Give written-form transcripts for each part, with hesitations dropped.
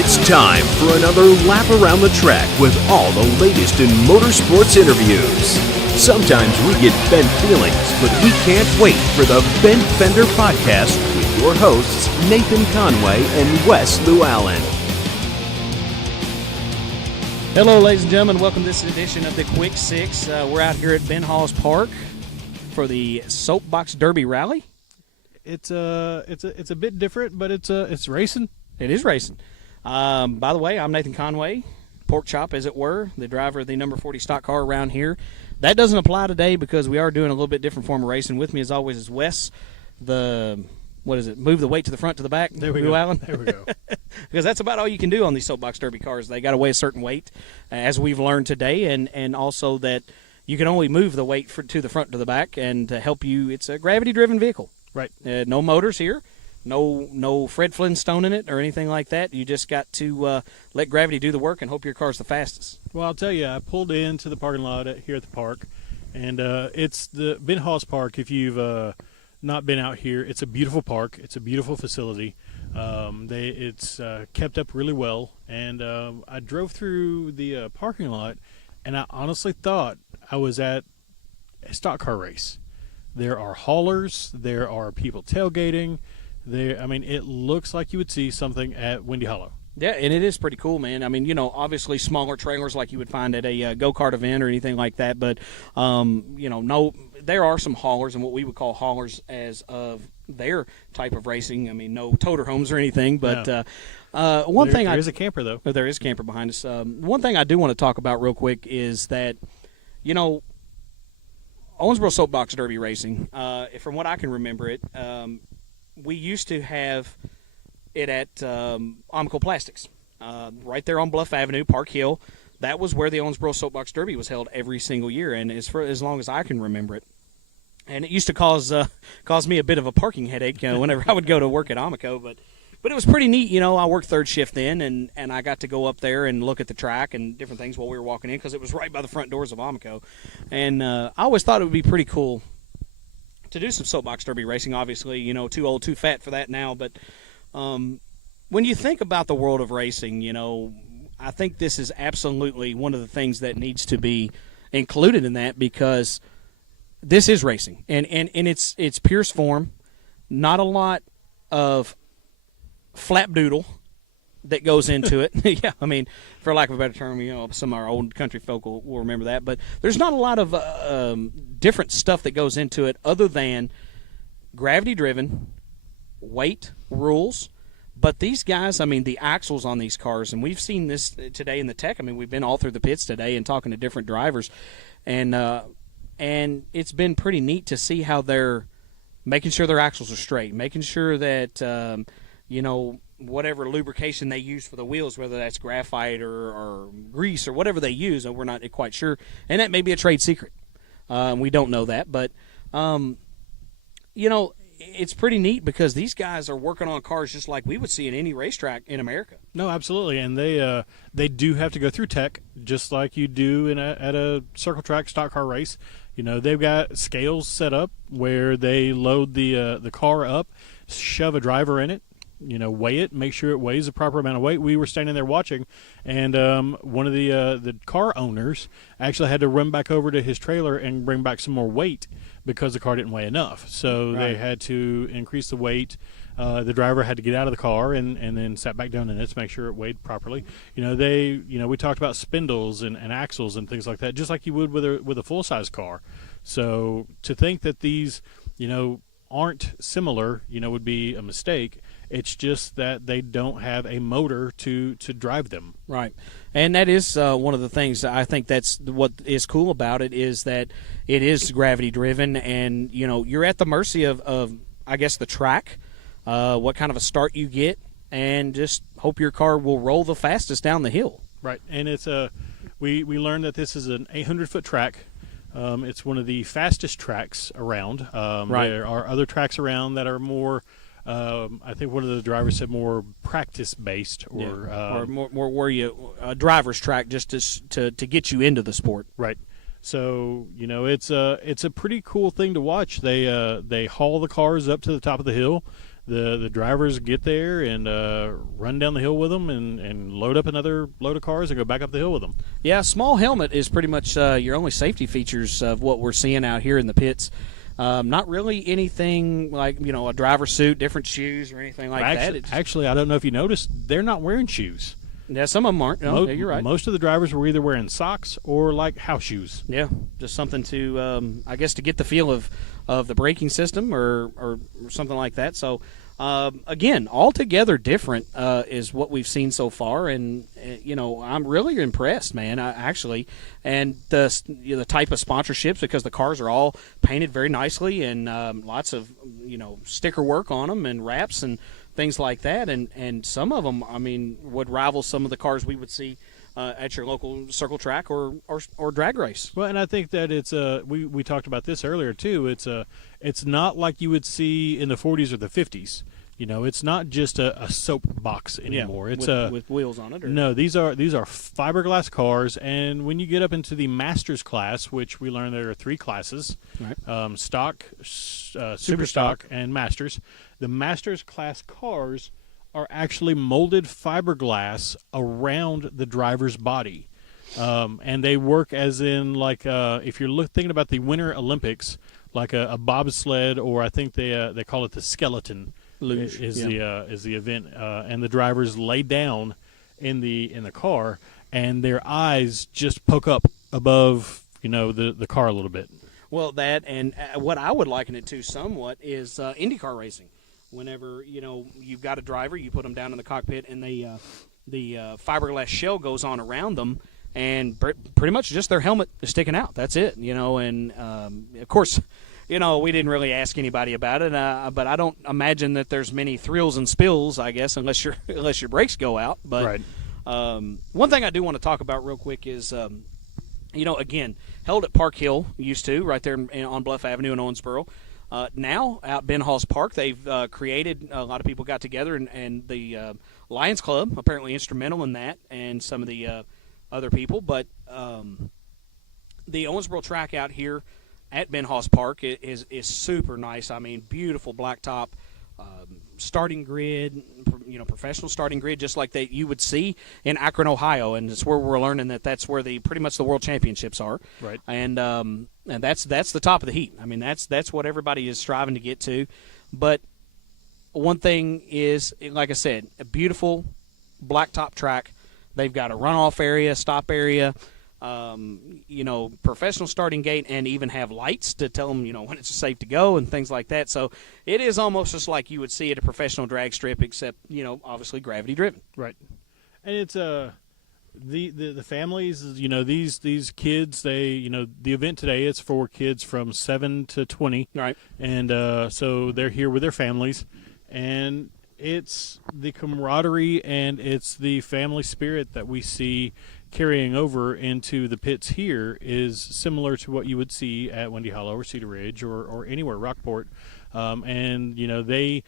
It's time for another lap around the track with all the latest in motorsports interviews. Sometimes we get bent feelings, but we can't wait for the Bent Fender Podcast with your hosts, Nathan Conway and Wes Llewellyn. Hello, ladies and gentlemen. Welcome to this edition of the Quick Six. We're out here at Ben Hawes Park for the Soapbox Derby Rally. It's a bit different, but it's racing. It is racing. By the way, I'm Nathan Conway, pork chop as it were, the driver of the number 40 stock car around here. That doesn't apply today because we are doing a little bit different form of racing. With me as always is Wes, move the weight to the front to the back. There we go. Alan. There we go. Because that's about all you can do on these Soapbox Derby cars. They got to weigh a certain weight, as we've learned today, and also that you can only move the weight to the front to the back and to help you. It's a gravity-driven vehicle. Right. No motors here. No Fred Flintstone in it or anything like that. You just got to let gravity do the work and hope your car's the fastest. Well, I'll tell you, I pulled into the parking lot here at the park, and it's the Ben Hawes Park. If you've not been out here, it's a beautiful park. It's a beautiful facility. It's kept up really well, and I drove through the parking lot, and I honestly thought I was at a stock car race. There are haulers. There are people tailgating. It looks like you would see something at Windy Hollow. Yeah, and it is pretty cool, man. I mean, obviously smaller trailers like you would find at a go-kart event or anything like that, but, there are some haulers and what we would call haulers as of their type of racing. I mean, no toter homes or anything, but no. There is a camper, though. There is a camper behind us. One thing I do want to talk about real quick is that, Owensboro Soapbox Derby racing, from what I can remember it, we used to have it at Amico Plastics, right there on Bluff Avenue, Park Hill. That was where the Owensboro Soapbox Derby was held every single year, and as long as I can remember it. And it used to cause me a bit of a parking headache whenever I would go to work at Amico, but it was pretty neat. I worked third shift then, and I got to go up there and look at the track and different things while we were walking in because it was right by the front doors of Amico. And I always thought it would be pretty cool to do some Soapbox Derby racing. Obviously, too old, too fat for that now. But when you think about the world of racing, I think this is absolutely one of the things that needs to be included in that because this is racing. And it's purest form, not a lot of flapdoodle that goes into it. Yeah, I mean, for lack of a better term, some of our old country folk will remember that. But there's not a lot of different stuff that goes into it other than gravity-driven, weight rules. But these guys, the axles on these cars, and we've seen this today in the tech. We've been all through the pits today and talking to different drivers. And it's been pretty neat to see how they're making sure their axles are straight, making sure that, whatever lubrication they use for the wheels, whether that's graphite or grease or whatever they use, we're not quite sure. And that may be a trade secret. We don't know that. But, it's pretty neat because these guys are working on cars just like we would see in any racetrack in America. No, absolutely. And they do have to go through tech just like you do at a circle track stock car race. They've got scales set up where they load the car up, shove a driver in it, weigh it, make sure it weighs the proper amount of weight. We were standing there watching, and one of the car owners actually had to run back over to his trailer and bring back some more weight because the car didn't weigh enough. So Right. They had to increase the weight. The driver had to get out of the car and then sat back down in it to make sure it weighed properly. We talked about spindles and axles and things like that, just like you would with a full-size car. So to think that these, aren't similar, would be a mistake. It's just that they don't have a motor to drive them. Right. And that is one of the things I think that's what is cool about it is that it is gravity-driven and, you're at the mercy of I guess, the track, what kind of a start you get, and just hope your car will roll the fastest down the hill. Right. And it's we learned that this is an 800-foot track. It's one of the fastest tracks around. Right. There are other tracks around that are more I think one of the drivers said more practice-based or more where you a driver's track just to get you into the sport. Right. So, it's a pretty cool thing to watch. They haul the cars up to the top of the hill. the drivers get there and run down the hill with them and load up another load of cars and go back up the hill with them. Yeah, small helmet is pretty much your only safety features of what we're seeing out here in the pits. Not really anything like, a driver suit, different shoes, or anything like that. Actually, I don't know if you noticed, they're not wearing shoes. Yeah, some of them aren't. No, yeah, you're right. Most of the drivers were either wearing socks or like house shoes. Yeah, just something to, I guess, to get the feel of the braking system or something like that. So, again, altogether different is what we've seen so far, and I'm really impressed, man. And the type of sponsorships, because the cars are all painted very nicely and lots of sticker work on them and wraps and things like that, and some of them, would rival some of the cars we would see at your local circle track or drag race. Well, and I think that it's we talked about this earlier too. It's not like you would see in the 40s or the 50s. It's not just a soapbox anymore. It's with wheels on it. No, these are fiberglass cars, and when you get up into the Masters class, which we learned there are 3 classes, right. Stock, super stock, and Masters. The Masters class cars are actually molded fiberglass around the driver's body, and they work as in like if you're thinking about the Winter Olympics, like a bobsled, or I think they call it the skeleton. Luge is the event, and the drivers lay down in the car, and their eyes just poke up above the car a little bit. Well, that and what I would liken it to somewhat is IndyCar racing. Whenever you've got a driver, you put them down in the cockpit, and the fiberglass shell goes on around them, and pretty much just their helmet is sticking out. That's it, and of course. We didn't really ask anybody about it, but I don't imagine that there's many thrills and spills, I guess, unless your brakes go out. But right. One thing I do want to talk about real quick is, again, held at Park Hill, used to, right there on Bluff Avenue in Owensboro. Now, out Ben Hawes Park, they've created, a lot of people got together, and the Lions Club, apparently instrumental in that, and some of the other people. But the Owensboro track out here at Ben Hawes Park is super nice. Beautiful blacktop starting grid, professional starting grid, just like that you would see in Akron, Ohio, and it's where we're learning that's where pretty much the World Championships are. Right. And that's the top of the heat. That's what everybody is striving to get to. But one thing is, like I said, a beautiful blacktop track. They've got a runoff area, stop area. Professional starting gate, and even have lights to tell them, when it's safe to go and things like that. So it is almost just like you would see at a professional drag strip, except, obviously gravity driven. Right. And it's the families, these kids, they, the event today is for kids from 7 to 20. Right. And so they're here with their families, and it's the camaraderie and it's the family spirit that we see carrying over into the pits here is similar to what you would see at Windy Hollow or Cedar Ridge or anywhere, Rockport. And they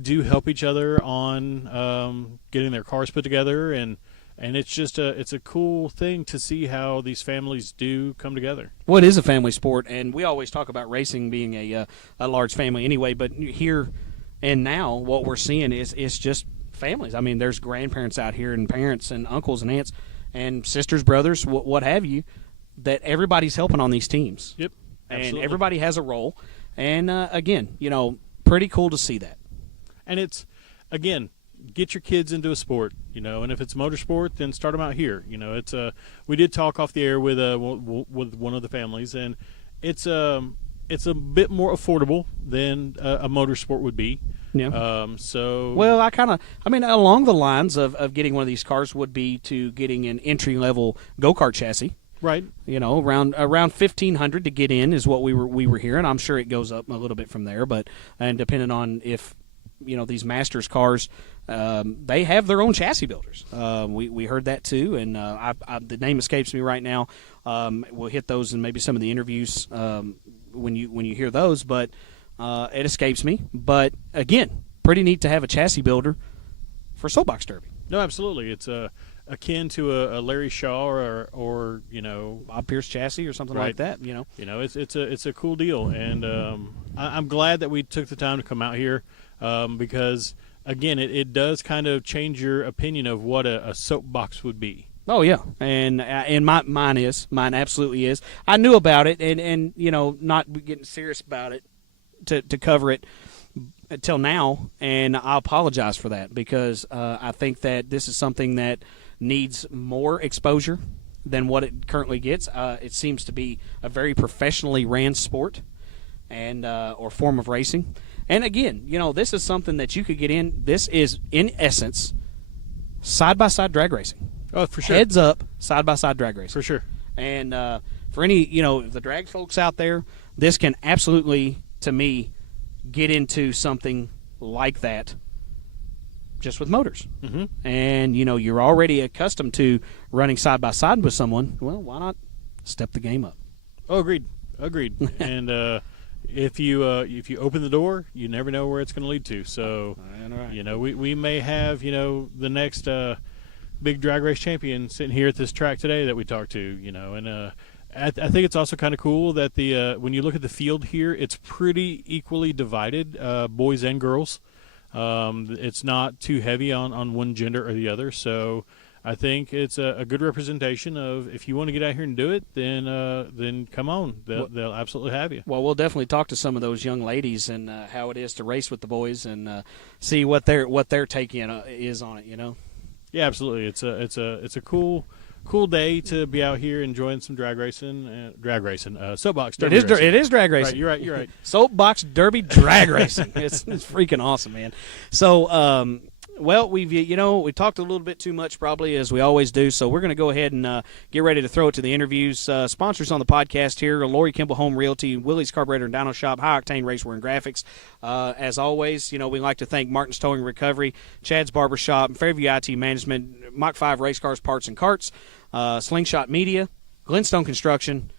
do help each other on getting their cars put together, and it's just it's a cool thing to see how these families do come together. Well, it is a family sport, and we always talk about racing being a large family anyway, but here and now what we're seeing is just families. There's grandparents out here and parents and uncles and aunts and sisters, brothers, what have you, that everybody's helping on these teams. Yep, absolutely. And everybody has a role. And, again, pretty cool to see that. And it's, again, get your kids into a sport, and if it's motorsport, then start them out here. It's we did talk off the air with one of the families, and it's a bit more affordable than a motorsport would be. Yeah. Well, along the lines of getting one of these cars would be to getting an entry level go-kart chassis. Right. Around $1,500 to get in is what we were hearing. I'm sure it goes up a little bit from there, and depending on if these Masters cars, they have their own chassis builders. We heard that too, and the name escapes me right now. We'll hit those in maybe some of the interviews when you hear those, but. It escapes me, but again, pretty neat to have a chassis builder for Soapbox Derby. No, absolutely. It's akin to a Larry Shaw or Bob Pierce chassis or something like that. It's a cool deal, and I'm glad that we took the time to come out here. because, again, it does kind of change your opinion of what a soapbox would be. Oh yeah, and mine absolutely is. I knew about it, and not getting serious about it to cover it until now, and I apologize for that because I think that this is something that needs more exposure than what it currently gets. It seems to be a very professionally ran sport and or form of racing. And again, this is something that you could get in. This is, in essence, side-by-side drag racing. Oh, for sure. Heads up, side-by-side drag racing. For sure. And for any, the drag folks out there, this can absolutely, to me, get into something like that just with motors. Mm-hmm. And, you're already accustomed to running side-by-side with someone. Well, why not step the game up? Oh, agreed. And if you open the door, you never know where it's going to lead to. So, right. We may have, the next big drag race champion sitting here at this track today that we talked to, and I think it's also kind of cool that when you look at the field here, it's pretty equally divided, boys and girls. It's not too heavy on one gender or the other, so I think it's a good representation of, if you want to get out here and do it, then come on. They'll absolutely have you. Well, we'll definitely talk to some of those young ladies and how it is to race with the boys and see what their take is on it. Yeah, absolutely. It's a cool day to be out here enjoying some drag racing. Soapbox derby racing. It is drag racing. Right, you're right. Soapbox derby drag racing. It's freaking awesome, man. So, well, we talked a little bit too much probably, as we always do, so we're going to go ahead and get ready to throw it to the interviews. Sponsors on the podcast here, Lori Kimball Home Realty, Willie's Carburetor and Dyno Shop, High Octane Racewear and Graphics. As always, we like to thank Martin's Towing Recovery, Chad's Barbershop, Fairview IT Management, Mach 5 Race Cars, Parts and Carts, Slingshot Media, Glenstone Construction,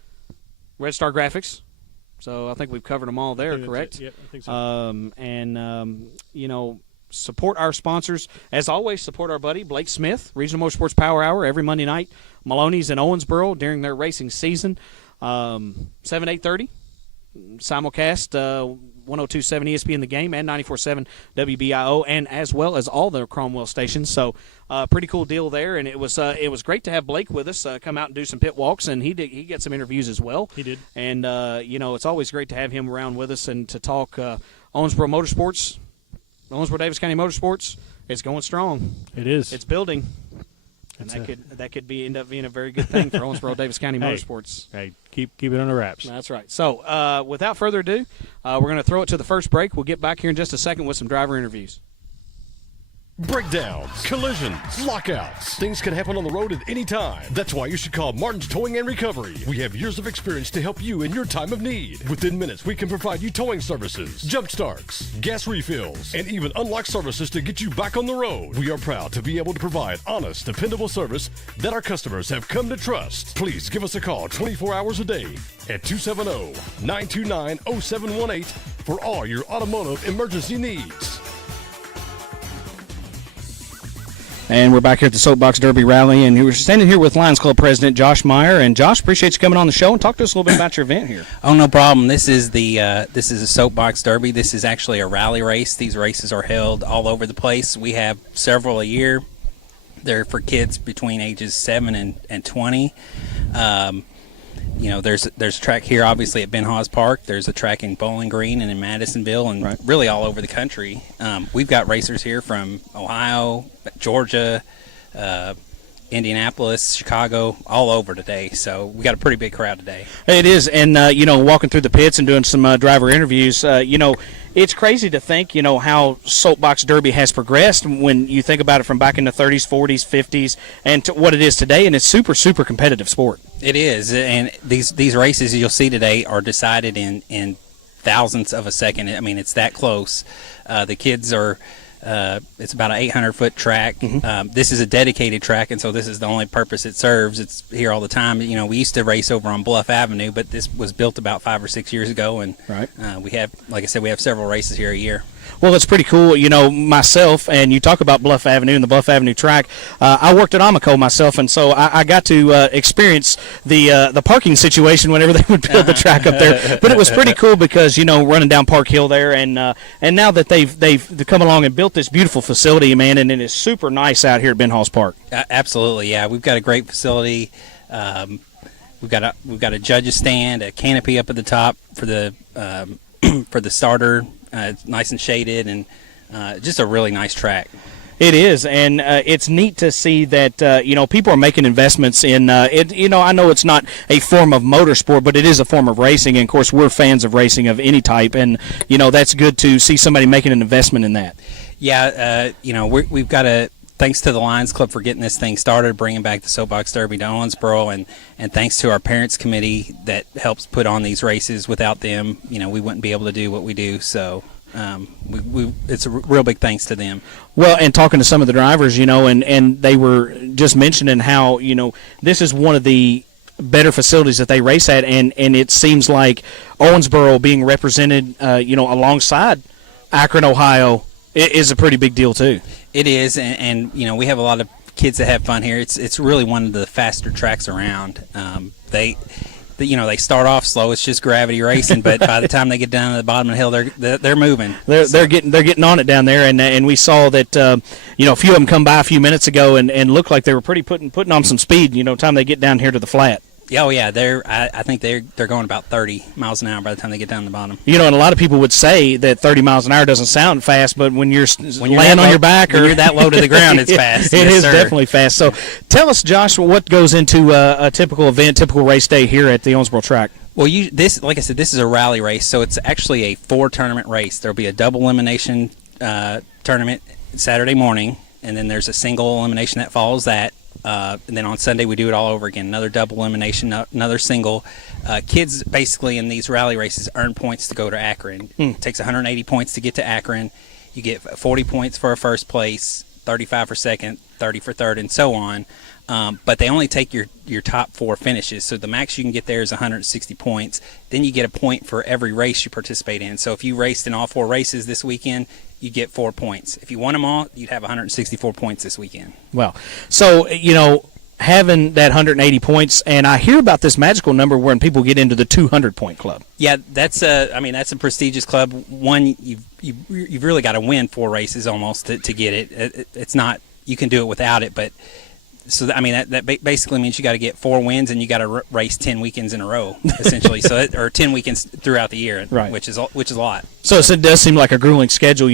Red Star Graphics. So I think we've covered them all there, correct? Yep, I think so. Support our sponsors. As always, support our buddy Blake Smith, Regional Motorsports Power Hour every Monday night. Maloney's in Owensboro during their racing season. 7 to 8:30. Simulcast 102.7 ESPN The Game and 94.7 WBIO, and as well as all the Cromwell stations. So pretty cool deal there, and it was great to have Blake with us come out and do some pit walks, and he got some interviews as well. He did. And it's always great to have him around with us and to talk Owensboro Motorsports. Owensboro Davis County Motorsports, it's going strong. It is. It's building. And that could end up being a very good thing for Owensboro Davis County Motorsports. Hey, keep it on the wraps. That's right. So without further ado, we're going to throw it to the first break. We'll get back here in just a second with some driver interviews. Breakdowns, collisions, lockouts. Things can happen on the road at any time. That's why you should call Martin's Towing and Recovery. We have years of experience to help you in your time of need. Within minutes, we can provide you towing services, jump starts, gas refills, and even unlock services to get you back on the road. We are proud to be able to provide honest, dependable service that our customers have come to trust. Please give us a call 24 hours a day at 270-929-0718 for all your automotive emergency needs. And we're back here at the Soapbox Derby Rally, and we're standing here with Lions Club President Josh Meyer. And Josh, appreciate you coming on the show and talk to us a little bit about your event here. Oh, no problem. This is a Soapbox Derby. This is actually a rally race. These races are held all over the place. We have several a year. They're for kids between ages 7 and 20. There's a track here, obviously, at Ben Hawes Park. There's a track in Bowling Green and in Madisonville and really all over the country. We've got racers here from Ohio, Georgia, Indianapolis, Chicago, all over today. So we got a pretty big crowd today. It is. And, walking through the pits and doing some driver interviews, it's crazy to think, how Soapbox Derby has progressed when you think about it from back in the 30s, 40s, 50s, and to what it is today. And it's super, super competitive sport. It is. And these races you'll see today are decided in thousandths of a second. I mean, it's that close. The kids are it's about an 800-foot track. Mm-hmm. This is a dedicated track, and so this is the only purpose it serves. It's here all the time. We used to race over on Bluff Avenue, but this was built about 5 or 6 years ago, and right. we have, like I said, we have several races here a year. Well, it's pretty cool. Myself, and you talk about Bluff Avenue and the Bluff Avenue track. I worked at Amico myself, and so I got to experience the parking situation whenever they would build the track up there. But it was pretty cool because running down Park Hill there, and now that they've come along and built this beautiful facility, man, and it is super nice out here at Ben Hawes Park. Absolutely, yeah. We've got a great facility. We've got a judge's stand, a canopy up at the top for the for the starter. It's nice and shaded, and just a really nice track. It is, and it's neat to see that people are making investments in it. I know it's not a form of motorsport, but it is a form of racing, and of course we're fans of racing of any type, and that's good to see somebody making an investment in that. Yeah, we've got a. Thanks to the Lions Club for getting this thing started, bringing back the Soapbox Derby to Owensboro, and thanks to our parents committee that helps put on these races. Without them, we wouldn't be able to do what we do. So it's a real big thanks to them. Well, and talking to some of the drivers, and they were just mentioning how this is one of the better facilities that they race at, and it seems like Owensboro being represented, alongside Akron, Ohio, is a pretty big deal too. It is, and we have a lot of kids that have fun here. It's really one of the faster tracks around. They start off slow. It's just gravity racing, but by the time they get down to the bottom of the hill, they're moving. They're getting on it down there, and we saw that a few of them come by a few minutes ago and looked like they were putting on some speed. Time they get down here to the flat. Oh yeah, I think they're going about 30 miles an hour by the time they get down to the bottom. And a lot of people would say that 30 miles an hour doesn't sound fast, but when you're laying on your back, or you're that low to the ground, it's fast. It yes, is sir. Definitely fast. So tell us, Josh, what goes into a typical event, typical race day here at the Owensboro track? Well, like I said, this is a rally race, so it's actually a 4-tournament race. There'll be a double elimination tournament Saturday morning, and then there's a single elimination that follows that. And then on Sunday we do it all over again. Another double elimination, another single. Kids basically in these rally races earn points to go to Akron. It takes 180 points to get to Akron. You get 40 points for a first place, 35 for second, 30 for third, and so on. But they only take your top 4 finishes. So the max you can get there is 160 points. Then you get a point for every race you participate in. So if you raced in all 4 races this weekend, you get 4 points. If you won them all, you'd have 164 points this weekend. Well, so, having that 180 points, and I hear about this magical number when people get into the 200-point club. Yeah, that's a prestigious club. One, you've really got to win 4 races almost to get it. It's not, you can do it without it, but so that basically means you got to get 4 wins and you got to race 10 weekends in a row, essentially. or 10 weekends throughout the year, right. which is a lot. So it does seem like a grueling schedule.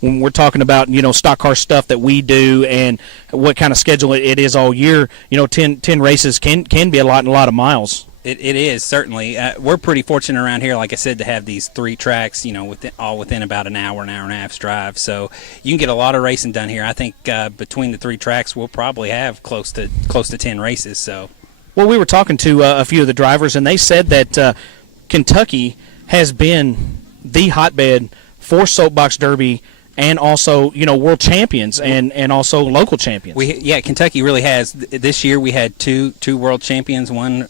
When we're talking about stock car stuff that we do and what kind of schedule it is all year. 10 races can be a lot and a lot of miles. It is, certainly. We're pretty fortunate around here, like I said, to have these 3 tracks, within about an hour and a half's drive. So you can get a lot of racing done here. I think between the 3 tracks, we'll probably have close to 10 races. So, well, we were talking to a few of the drivers, and they said that Kentucky has been the hotbed for Soapbox Derby and also, world champions and also local champions. Kentucky really has. This year we had two world champions. One,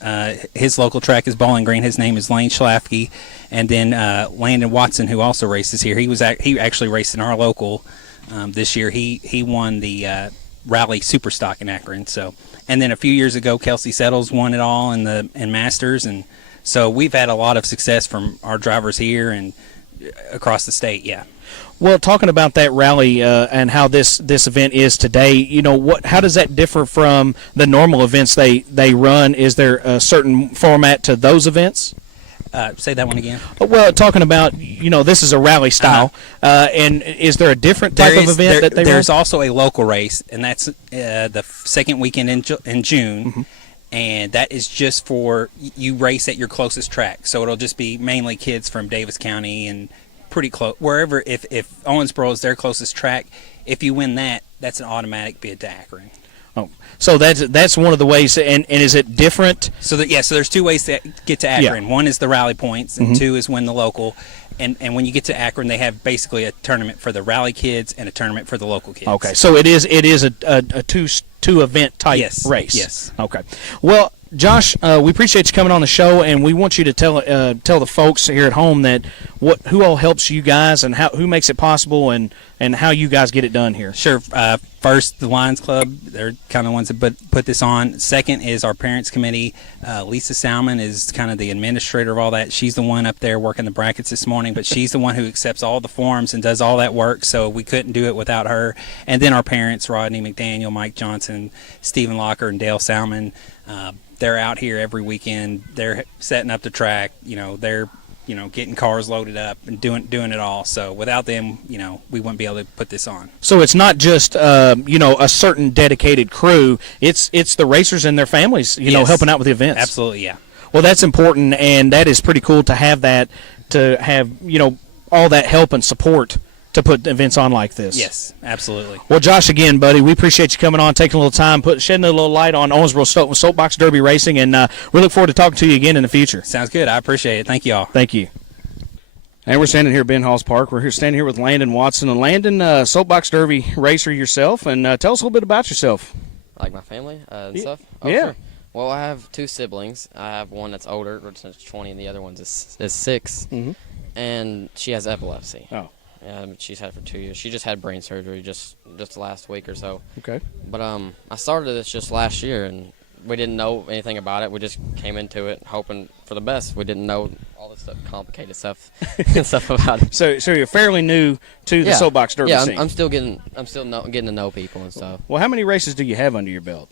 his local track is Bowling Green. His name is Lane Schlafke. And then Landon Watson, who also races here. He actually raced in our local this year. He won the Rally Superstock in Akron. So, and then a few years ago, Kelsey Settles won it all in Masters. And so we've had a lot of success from our drivers here and across the state. Yeah. Well, talking about that rally and how this event is today, how does that differ from the normal events they run? Is there a certain format to those events? Say that one again. Well, talking about, this is a rally style, and is there a different type of event that they There's run? also a local race, and that's the second weekend in June. Mm-hmm. And that is just for you race at your closest track. So it'll just be mainly kids from Davis County and pretty close. Wherever, if Owensboro is their closest track, if you win that, that's an automatic bid to Akron. Oh, so that's one of the ways. And is it different? So there's 2 ways to get to Akron. Yeah. One is the rally points, and mm-hmm. 2 is win the local. And when you get to Akron, they have basically a tournament for the rally kids and a tournament for the local kids. Okay, so it is a two event type race. Yes. Yes. Okay. Well, Josh, we appreciate you coming on the show, and we want you to tell the folks here at home that who all helps you guys and who makes it possible and how you guys get it done here. Sure. First, the Lions Club, they're kind of the ones that put this on. Second is our parents committee. Lisa Salmon is kind of the administrator of all that. She's the one up there working the brackets this morning, but she's the one who accepts all the forms and does all that work, so we couldn't do it without her. And then our parents, Rodney McDaniel, Mike Johnson, Stephen Locker, and Dale Salmon, they're out here every weekend. They're setting up the track. They're getting cars loaded up and doing it all. So without them, we wouldn't be able to put this on. So it's not just a certain dedicated crew. It's the racers and their families, Yes. helping out with the events. Absolutely, yeah. Well, that's important, and that is pretty cool to have that, to have all that help and support to put events on like this. Yes, absolutely. Well, Josh, again, buddy, we appreciate you coming on, taking a little time, shedding a little light on Owensboro Soapbox Derby Racing, and we look forward to talking to you again in the future. Sounds good. I appreciate it. Thank you all. Thank you. And we're standing here at Ben Hawes Park. We're standing here with Landon Watson. And Landon, Soapbox Derby racer yourself, and tell us a little bit about yourself. Like my family and stuff? Oh, yeah. Sure. Well, I have 2 siblings. I have one that's older, which is 20, and the other one is 6. Mm-hmm. And she has epilepsy. Oh. She's had it for 2 years. She just had brain surgery just last week or so. Okay. But I started this just last year, and we didn't know anything about it. We just came into it hoping for the best. We didn't know all this complicated stuff and stuff about it. So you're fairly new to the Soapbox Derby scene. Yeah, I'm still getting to know people and stuff. Well, how many races do you have under your belt?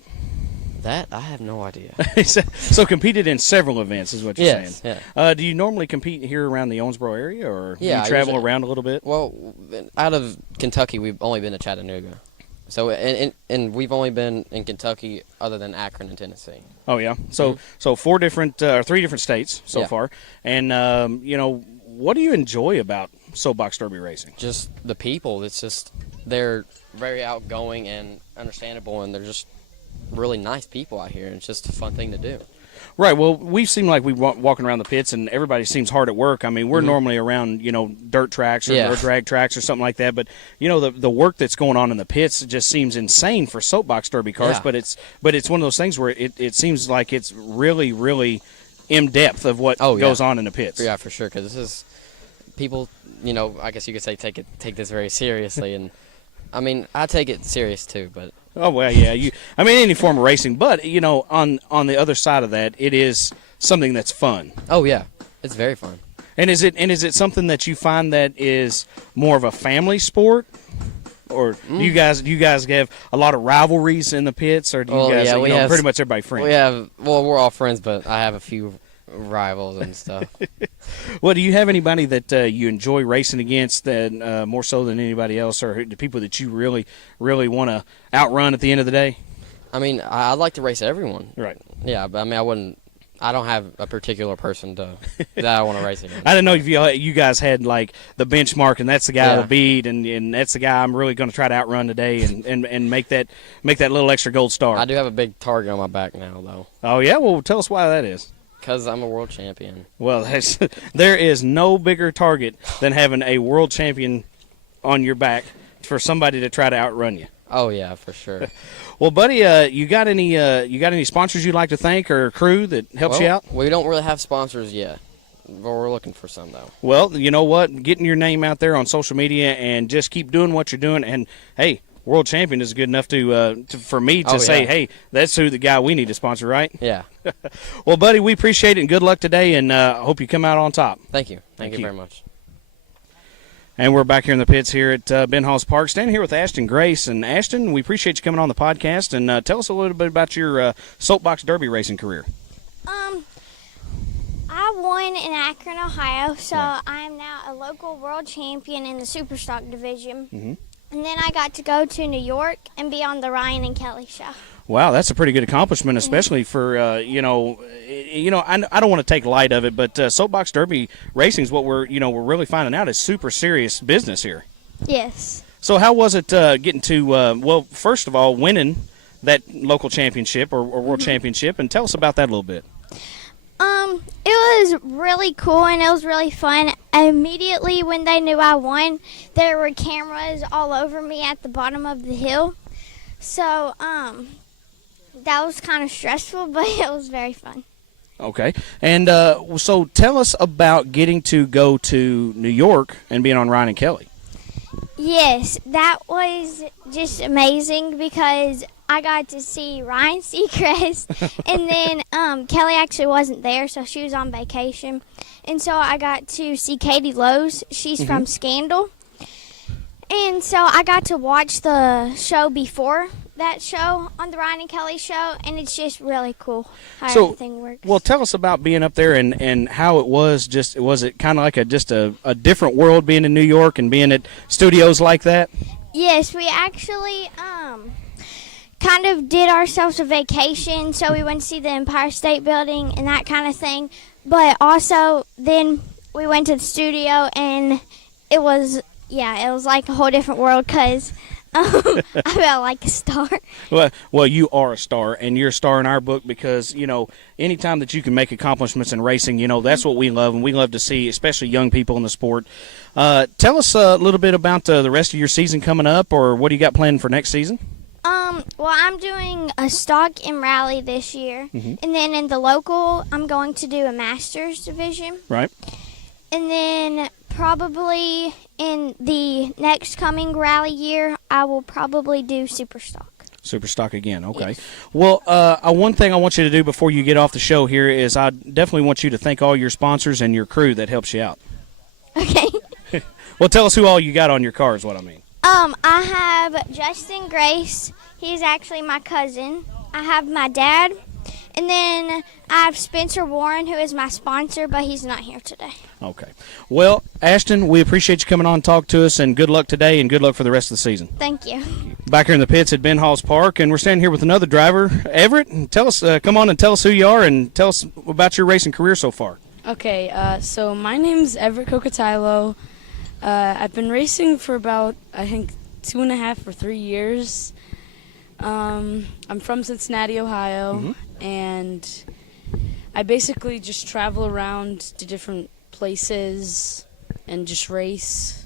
That I have no idea. So competed in several events is what you're Yes, saying. yeah. Do you normally compete here around the Owensboro area, or do Yeah, you travel usually- around a little bit? Well, out of Kentucky, we've only been to Chattanooga. So, and we've only been in Kentucky other than Akron and Tennessee. Oh, yeah. So 3 different states so Yeah. far. And, what do you enjoy about Soapbox Derby racing? Just the people. It's just, they're very outgoing and understandable, and they're just really nice people out here. And it's just a fun thing to do. Right. Well, we seem like we walking around the pits, and everybody seems hard at work. I mean, we're normally around, dirt tracks or drag tracks or something like that. But the work that's going on in the pits just seems insane for Soapbox Derby cars. Yeah. But it's one of those things where it seems like it's really, really in depth of what goes on in the pits. Yeah, for sure. Because this is people. I guess you could say take this very seriously, and I mean I take it serious too, but. Oh, well, yeah. Any form of racing. But, on the other side of that, it is something that's fun. Oh, yeah. It's very fun. And is it something that you find that is more of a family sport? Or do you guys have a lot of rivalries in the pits? Or do you guys, we have pretty much everybody friends? We're all friends, but I have a few rivals and stuff. Well, do you have anybody that you enjoy racing against that more so than anybody else, or the people that you really, really want to outrun at the end of the day? I mean, I'd like to race everyone. Right. Yeah, but I mean, I don't have a particular person that I want to race against. I didn't know if you guys had like the benchmark, and that's the guy to beat, and that's the guy I'm really going to try to outrun today, and make that little extra gold star. I do have a big target on my back now, though. Oh yeah, well tell us why that is. Because I'm a world champion. Well, there is no bigger target than having a world champion on your back for somebody to try to outrun you. Oh yeah, for sure. Well, buddy, you got any sponsors you'd like to thank, or crew that helps you out? We don't really have sponsors yet, but we're looking for some though. Well, you know what? Getting your name out there on social media and just keep doing what you're doing. And hey, world champion is good enough for me to say, hey, that's the guy we need to sponsor, right? Yeah. Well, buddy, we appreciate it, and good luck today, and hope you come out on top. Thank you. Thank you very much. And we're back here in the pits here at Ben Hawes Park, standing here with Ashton Grace. And Ashton, we appreciate you coming on the podcast, and tell us a little bit about your Soapbox Derby racing career. I won in Akron, Ohio, so I am now a local world champion in the Superstock division. Mm-hmm. And then I got to go to New York and be on the Ryan and Kelly show. Wow, that's a pretty good accomplishment, especially for I don't want to take light of it, but Soapbox Derby racing is what we're really finding out is super serious business here. Yes. So how was it getting to first of all, winning that local championship or world championship, and tell us about that a little bit. It was really cool and it was really fun. Immediately when they knew I won, there were cameras all over me at the bottom of the hill. So, That was kind of stressful, but it was very fun. Okay. And so tell us about getting to go to New York and being on Ryan and Kelly. Yes, that was just amazing because I got to see Ryan Seacrest, and then Kelly actually wasn't there, so she was on vacation. And so I got to see Katie Lowe's. She's from Scandal. And so I got to watch the show before that show on the Ryan and Kelly show, and it's just really cool how everything works. Well, tell us about being up there and how it was. Was it kind of like a different world being in New York and being at studios like that? Yes, we actually kind of did ourselves a vacation, so we went to see the Empire State Building and that kind of thing. But also then we went to the studio, and it was like a whole different world because I felt like a star. Well, you are a star, and you're a star in our book because, anytime that you can make accomplishments in racing, that's what we love, and we love to see, especially young people in the sport. Tell us a little bit about the rest of your season coming up, or what do you got planned for next season? Well, I'm doing a stock and rally this year, and then in the local, I'm going to do a Masters division. Right. And then probably in the next coming rally year, I will probably do Super Stock. Super Stock again, okay. Yes. Well, one thing I want you to do before you get off the show here is I definitely want you to thank all your sponsors and your crew that helps you out. Okay. Well, tell us who all you got on your car is what I mean. I have Justin Grace. He's actually my cousin. I have my dad. And then I have Spencer Warren, who is my sponsor, but he's not here today. Okay. Well, Ashton, we appreciate you coming on and talk to us, and good luck today, and good luck for the rest of the season. Thank you. Back here in the pits at Ben Hawes Park, and we're standing here with another driver, Everett. And tell us, come on and tell us who you are, and tell us about your racing career so far. Okay, so my name's Everett Cocatilo. I've been racing for about, I think, 2.5 or 3 years. I'm from Cincinnati, Ohio, and I basically just travel around to different places and just race,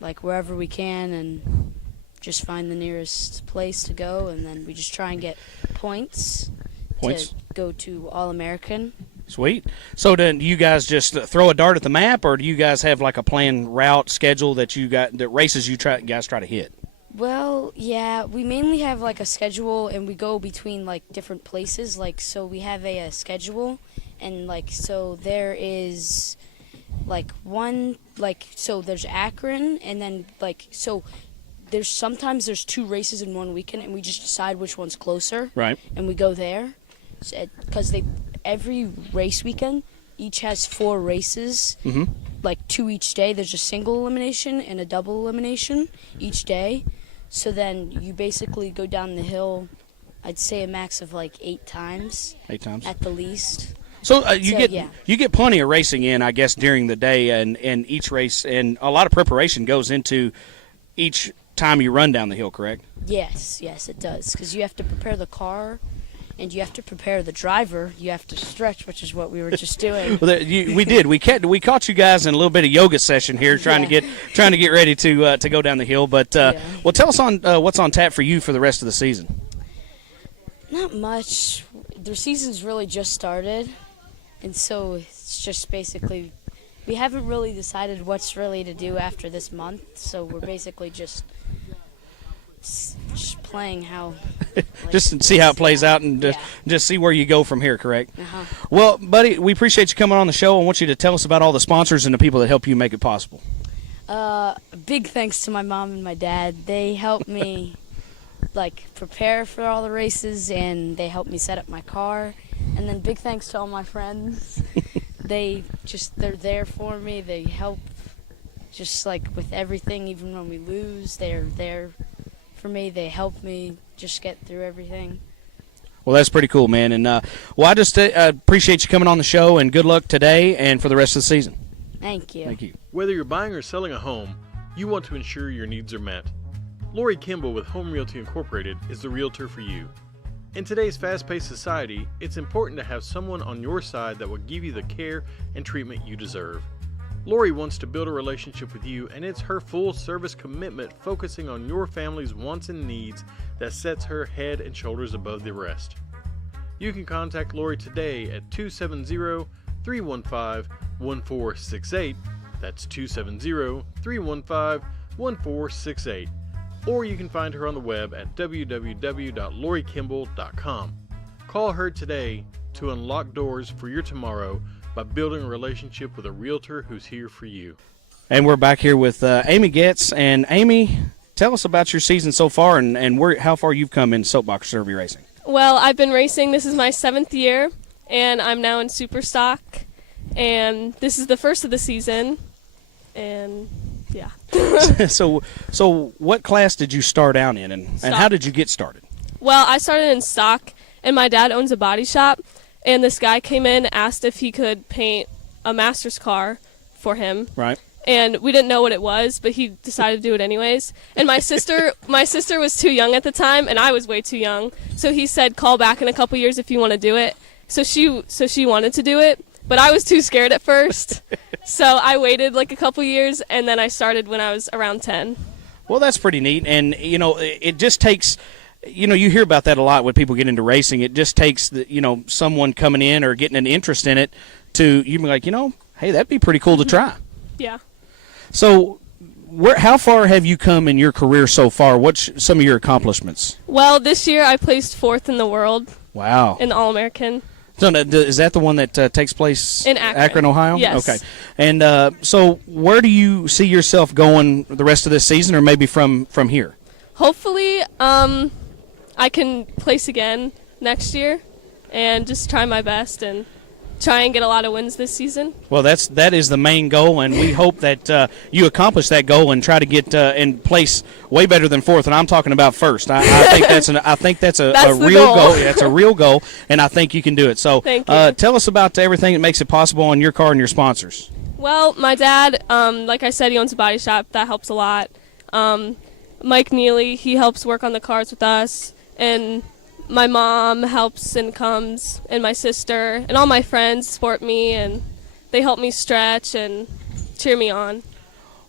like wherever we can, and just find the nearest place to go, and then we just try and get points? To go to All-American. Sweet. So do you guys just throw a dart at the map, or do you guys have like a planned route schedule that you got, that races you guys try to hit? Well, yeah, we mainly have like a schedule, and we go between like different places. Like, so we have a schedule, and like, so there is like one, like, so there's Akron, and then like, so sometimes there's 2 races in one weekend, and we just decide which one's closer. Right. And we go there, because every race weekend each has 4 races. Like 2 each day. There's a single elimination and a double elimination each day. So then you basically go down the hill, I'd say a max of like 8 times. 8 times? At the least. So you get plenty of racing in, I guess, during the day, and each race, and a lot of preparation goes into each time you run down the hill, correct? Yes, it does, because you have to prepare the car, and you have to prepare the driver. You have to stretch, which is what we were just doing. Well, we did. We caught you guys in a little bit of yoga session here, trying to get ready to go down the hill. But well, tell us on what's on tap for you for the rest of the season. Not much. The season's really just started, and so it's just basically we haven't really decided what's really to do after this month. So we're basically just playing how just to see how it plays out, and just see where you go from here, correct? Well, buddy, we appreciate you coming on the show. I want you to tell us about all the sponsors and the people that help you make it possible. Big thanks to my mom and my dad. They helped me like prepare for all the races, and they helped me set up my car. And then big thanks to all my friends. They're there for me. They help just like with everything, even when we lose. They're there for me. They help me just get through everything. Well, that's pretty cool, man. And I just appreciate you coming on the show, and good luck today and for the rest of the season. Thank you. Thank you. Whether you're buying or selling a home, you want to ensure your needs are met. Lori Kimball with Home Realty Incorporated is the realtor for you. In today's fast-paced society, it's important to have someone on your side that will give you the care and treatment you deserve. Lori wants to build a relationship with you, and it's her full service commitment focusing on your family's wants and needs that sets her head and shoulders above the rest. You can contact Lori today at 270-315-1468. That's 270-315-1468. Or you can find her on the web at www.lorikimball.com. Call her today to unlock doors for your tomorrow by building a relationship with a realtor who's here for you. And we're back here with Amy Getz. And Amy, tell us about your season so far and how far you've come in Soapbox Derby racing. Well, I've been racing. This is my 7th year, and I'm now in Super Stock. And this is the first of the season. And yeah. So what class did you start out in, and how did you get started? Well, I started in stock, and my dad owns a body shop. And this guy came in, asked if he could paint a master's car for him. Right. And we didn't know what it was, but he decided to do it anyways. And my sister was too young at the time, and I was way too young. So he said, call back in a couple years if you want to do it. So she wanted to do it, but I was too scared at first. So I waited like a couple years, and then I started when I was around 10. Well, that's pretty neat. And, it just takes – you hear about that a lot when people get into racing. It just takes, someone coming in or getting an interest in it to you be like, hey, that'd be pretty cool to try. Yeah. So how far have you come in your career so far? What's some of your accomplishments? Well, this year I placed 4th in the world. Wow. In the All-American. So is that the one that takes place in Akron, Ohio? Yes. Okay. And so where do you see yourself going the rest of this season or maybe from here? Hopefully, I can place again next year and just try my best and try and get a lot of wins this season. Well, that is the main goal, and we hope that you accomplish that goal and try to get in place way better than 4th. And I'm talking about 1st. I think that's a real goal. Yeah, it's a real goal, and I think you can do it. So tell us about everything that makes it possible on your car and your sponsors. Well, my dad, like I said, he owns a body shop. That helps a lot. Mike Neely, he helps work on the cars with us. And my mom helps and comes, and my sister, and all my friends support me, and they help me stretch and cheer me on.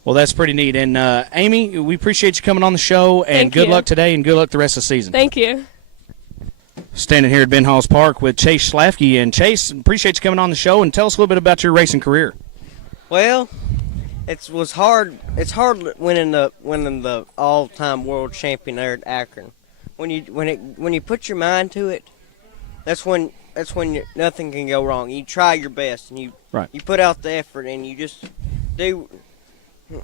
Well, that's pretty neat. And, Amy, we appreciate you coming on the show, and good luck today, and good luck the rest of the season. Thank you. Standing here at Ben Hawes Park with Chase Schlafke. And, Chase, appreciate you coming on the show, and tell us a little bit about your racing career. Well, it was hard. It's hard winning the all-time world champion there at Akron. When you put your mind to it, that's when nothing can go wrong. You try your best, and you put out the effort, and you just do,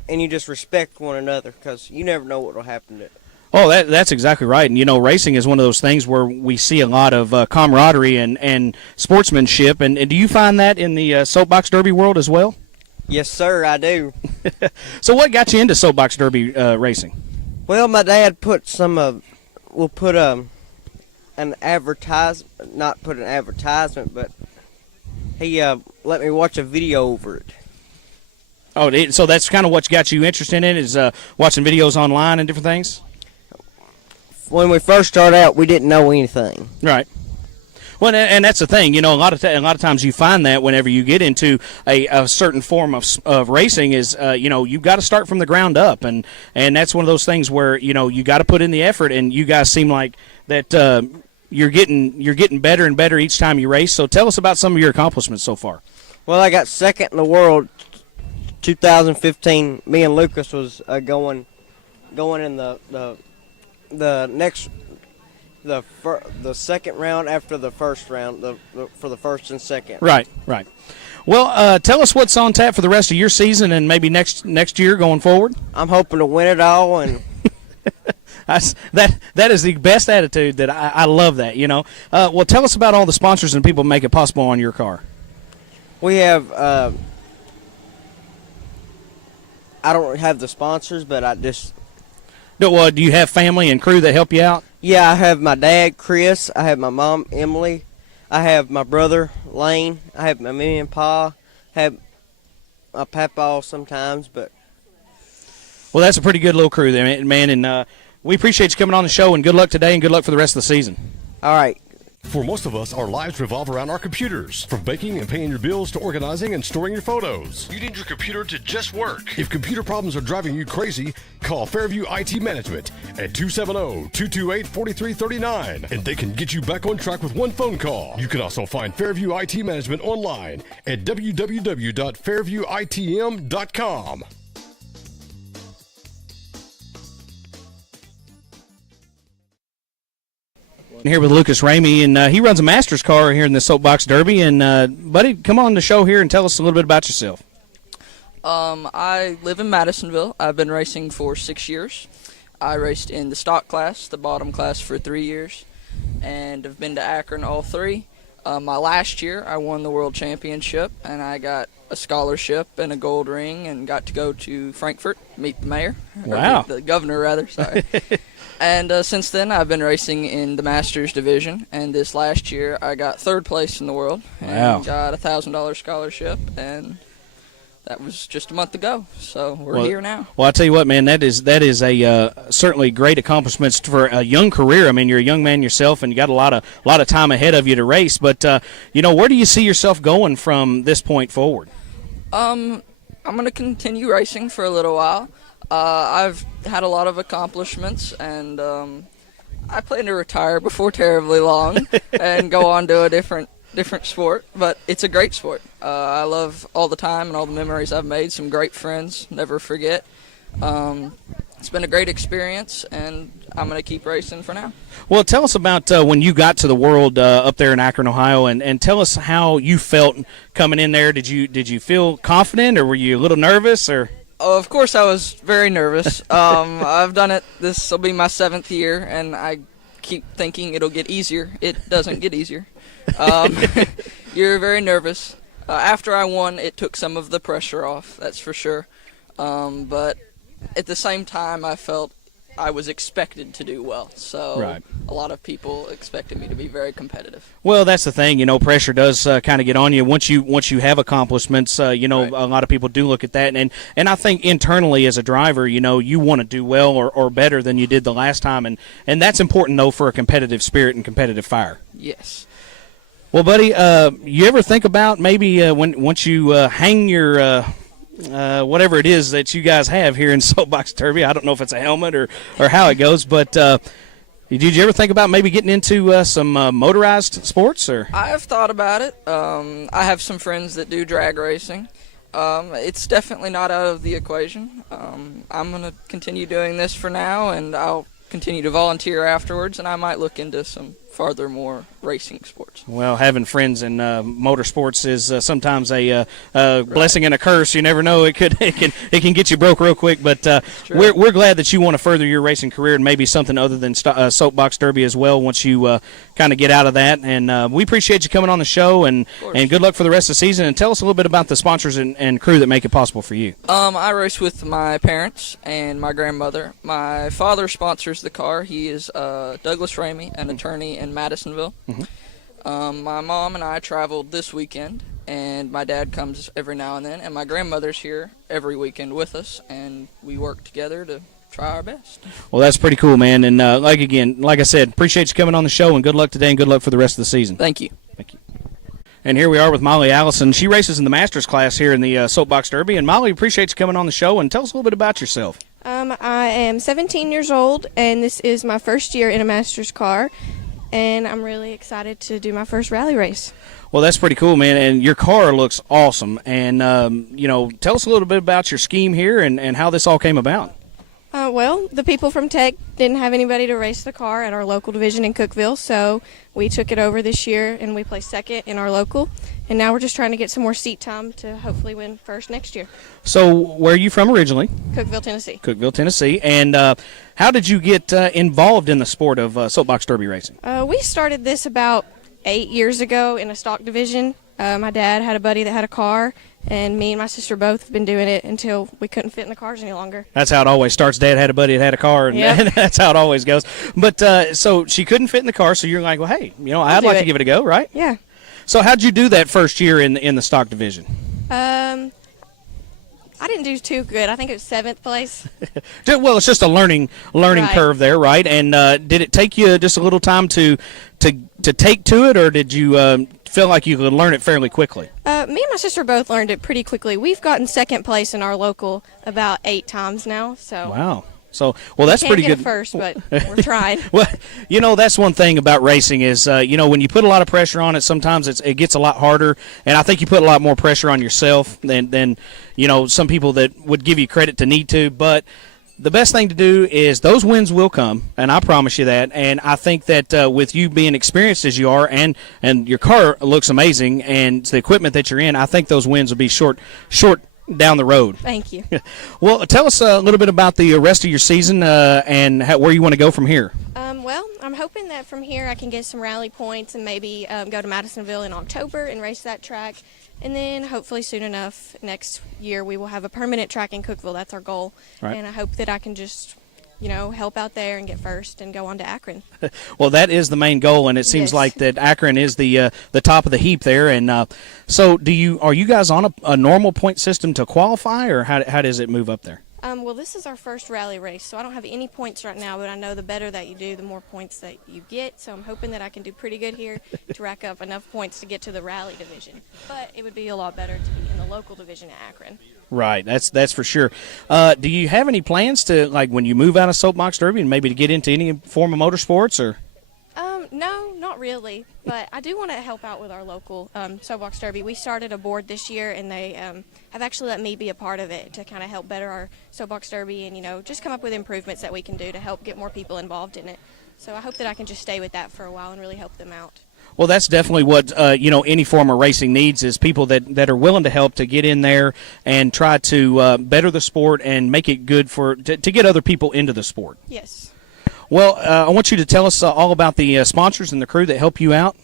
and you just respect one another because you never know what will happen to it. Oh, that's exactly right. And, racing is one of those things where we see a lot of camaraderie and sportsmanship. And do you find that in the Soapbox Derby world as well? Yes, sir, I do. So what got you into Soapbox Derby racing? Well, my dad put we'll put an advertisement, not put an advertisement, but he let me watch a video over it. Oh, so that's kind of what got you interested in it, is watching videos online and different things? When we first started out, we didn't know anything. Right. Well, and that's the thing, a lot of times you find that whenever you get into a certain form of racing is, you've got to start from the ground up, and that's one of those things where you got to put in the effort, and you guys seem like that you're getting better and better each time you race. So tell us about some of your accomplishments so far. Well, I got 2nd in the world, 2015. Me and Lucas was going in the next. The second round after the first round, for the 1st and 2nd. Right. Well, tell us what's on tap for the rest of your season and maybe next year going forward. I'm hoping to win it all, and that is the best attitude. That I love that. Well, tell us about all the sponsors and people who make it possible on your car. We have. I don't have the sponsors, but I just. Do you have family and crew that help you out? Yeah, I have my dad, Chris. I have my mom, Emily. I have my brother, Lane. I have my me and Pa. I have my papa sometimes, but. Well, that's a pretty good little crew there, man. And we appreciate you coming on the show, and good luck today, and good luck for the rest of the season. All right. For most of us, our lives revolve around our computers. From baking and paying your bills to organizing and storing your photos. You need your computer to just work. If computer problems are driving you crazy, call Fairview IT Management at 270-228-4339, and they can get you back on track with one phone call. You can also find Fairview IT Management online at www.fairviewitm.com. Here with Lucas Ramey, and he runs a Masters car here in the Soapbox Derby. And buddy, come on the show here and tell us a little bit about yourself. I live in Madisonville. I've been racing for 6 years. I raced in the stock class, the bottom class, for 3 years, and have been to Akron all three. My last year, I won the World Championship, and I got a scholarship and a gold ring, and got to go to Frankfurt, meet the mayor. Wow. Or the governor, rather, sorry. And since then, I've been racing in the Masters division, and this last year, I got third place in the world, and got a $1,000 scholarship, and that was just a month ago, so we're here now. Well, I'll tell you what, man, that is a certainly great accomplishments for a young career. I mean, you're a young man yourself, and you got a lot of time ahead of you to race. But where do you see yourself going from this point forward? I'm going to continue racing for a little while. I've had a lot of accomplishments, and I plan to retire before terribly long and go on to a different sport, but it's a great sport. I love all the time and all the memories I've made, some great friends, never forget. It's been a great experience, and I'm going to keep racing for now. Well, tell us about when you got to the World up there in Akron, Ohio, and tell us how you felt coming in there. Did you feel confident, or were you a little nervous, or? Oh, of course I was very nervous. I've done it. This will be my 7th year, and I keep thinking it'll get easier. It doesn't get easier. You're very nervous. After I won, it took some of the pressure off, that's for sure. But at the same time, I felt I was expected to do well. So a lot of people expected me to be very competitive. Well, that's the thing. Pressure does kind of get on you once you have accomplishments. A lot of people do look at that, and I think internally as a driver, you want to do well or better than you did the last time, and that's important though for a competitive spirit and competitive fire. Yes. Well, buddy, you ever think about maybe once you hang your whatever it is that you guys have here in Soapbox Derby? I don't know if it's a helmet or how it goes, but did you ever think about maybe getting into some motorized sports? Or I have thought about it. I have some friends that do drag racing. It's definitely not out of the equation. I'm going to continue doing this for now, and I'll continue to volunteer afterwards, and I might look into some farther more racing sports. Well, having friends in motorsports is sometimes a blessing and a curse. You never know; it can get you broke real quick. But we're glad that you want to further your racing career and maybe something other than Soapbox Derby as well. Once you kind of get out of that, and we appreciate you coming on the show, and good luck for the rest of the season. And tell us a little bit about the sponsors and crew that make it possible for you. I race with my parents and my grandmother. My father sponsors the car. He is Douglas Ramey, an attorney in Madisonville. My mom and I traveled this weekend, and my dad comes every now and then, and my grandmother's here every weekend with us, and we work together to try our best. Well, that's pretty cool, man. And like I said, appreciate you coming on the show, and good luck today, and good luck for the rest of the season. Thank you. Thank you. And here we are with Molly Allison. She races in the Masters class here in the Soapbox Derby. And Molly, appreciate you coming on the show, and tell us a little bit about yourself. I am 17 years old, and this is my first year in a Masters car, and I'm really excited to do my first rally race. Well, that's pretty cool, man, and your car looks awesome. And, tell us a little bit about your scheme here and how this all came about. Well, the people from Tech didn't have anybody to race the car at our local division in Cookeville, so we took it over this year, and we placed second in our local. And now we're just trying to get some more seat time to hopefully win first next year. So where are you from originally? Cookeville, Tennessee. Cookeville, Tennessee. And how did you get involved in the sport of Soapbox Derby racing? We started this about 8 years ago in a stock division. My dad had a buddy that had a car, and me and my sister both have been doing it until we couldn't fit in the cars any longer. That's how it always starts. Dad had a buddy that had a car, and that's how it always goes. But so she couldn't fit in the car, so you're like, well, hey, I'd like to give it a go, right? Yeah. So how'd you do that first year in the stock division? I I didn't do too good. I think it was 7th place. Well, it's just a learning Right. curve there, right? And did it take you just a little time to take to it, or did you feel like you could learn it fairly quickly? Me and my sister both learned it pretty quickly. We've gotten 2nd place in our local about 8 times now. So Wow. So, well, that's pretty can't good. get first, but we're trying. Well, that's one thing about racing is, when you put a lot of pressure on it, sometimes it gets a lot harder. And I think you put a lot more pressure on yourself than some people that would give you credit to need to. But the best thing to do is those wins will come, and I promise you that. And I think that with you being experienced as you are, and your car looks amazing, and the equipment that you're in, I think those wins will be short down the road. Thank you. Well, tell us a little bit about the rest of your season and where you want to go from here. Well, I'm hoping that from here I can get some rally points and maybe go to Madisonville in October and race that track. And then hopefully soon enough next year we will have a permanent track in Cookeville. That's our goal. Right. And I hope that I can just help out there and get first and go on to Akron. Well, that is the main goal, and it seems Yes. like that Akron is the top of the heap there. And so, are you guys on a normal point system to qualify, or how does it move up there? Well, this is our first rally race, so I don't have any points right now, but I know the better that you do, the more points that you get. So I'm hoping that I can do pretty good here to rack up enough points to get to the rally division. But it would be a lot better to be in the local division at Akron. Right, that's for sure. Do you have any plans to, like, when you move out of Soapbox Derby and maybe to get into any form of motorsports, or? No, not really, but I do want to help out with our local Soapbox Derby. We started a board this year, and they have actually let me be a part of it to kind of help better our Soapbox Derby and, just come up with improvements that we can do to help get more people involved in it. So I hope that I can just stay with that for a while and really help them out. Well, that's definitely what any form of racing needs, is people that are willing to help, to get in there and try to better the sport and make it good to get other people into the sport. Yes. Well, I want you to tell us all about the sponsors and the crew that help you out.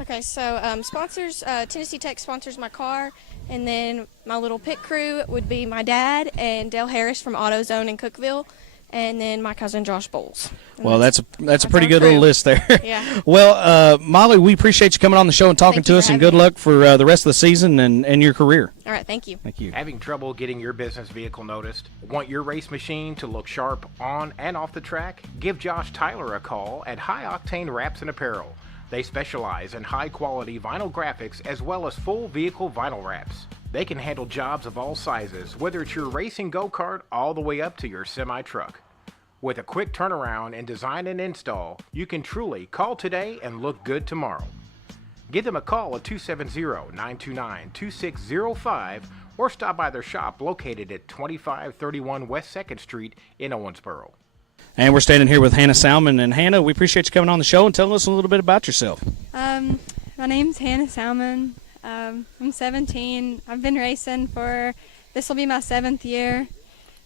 Okay, so sponsors, Tennessee Tech sponsors my car, and then my little pit crew would be my dad and Dale Harris from AutoZone in Cookeville, and then my cousin Josh Bowles. And well, that's a pretty our good little crew. list there. Yeah. Well, Molly, we appreciate you coming on the show and talking Thank you to us, for and having good me. luck for the rest of the season and your career. All right, thank you. Thank you. Having trouble getting your business vehicle noticed? Want your race machine to look sharp on and off the track? Give Josh Tyler a call at High Octane Wraps and Apparel. They specialize in high-quality vinyl graphics as well as full vehicle vinyl wraps. They can handle jobs of all sizes, whether it's your racing go-kart all the way up to your semi-truck. With a quick turnaround and design and install, you can truly call today and look good tomorrow. Give them a call at 270-929-2605 or stop by their shop located at 2531 West 2nd Street in Owensboro. And we're standing here with Hannah Salmon. And Hannah, we appreciate you coming on the show and telling us a little bit about yourself. My name's Hannah Salmon. I'm 17. I've been racing this will be my 7th year.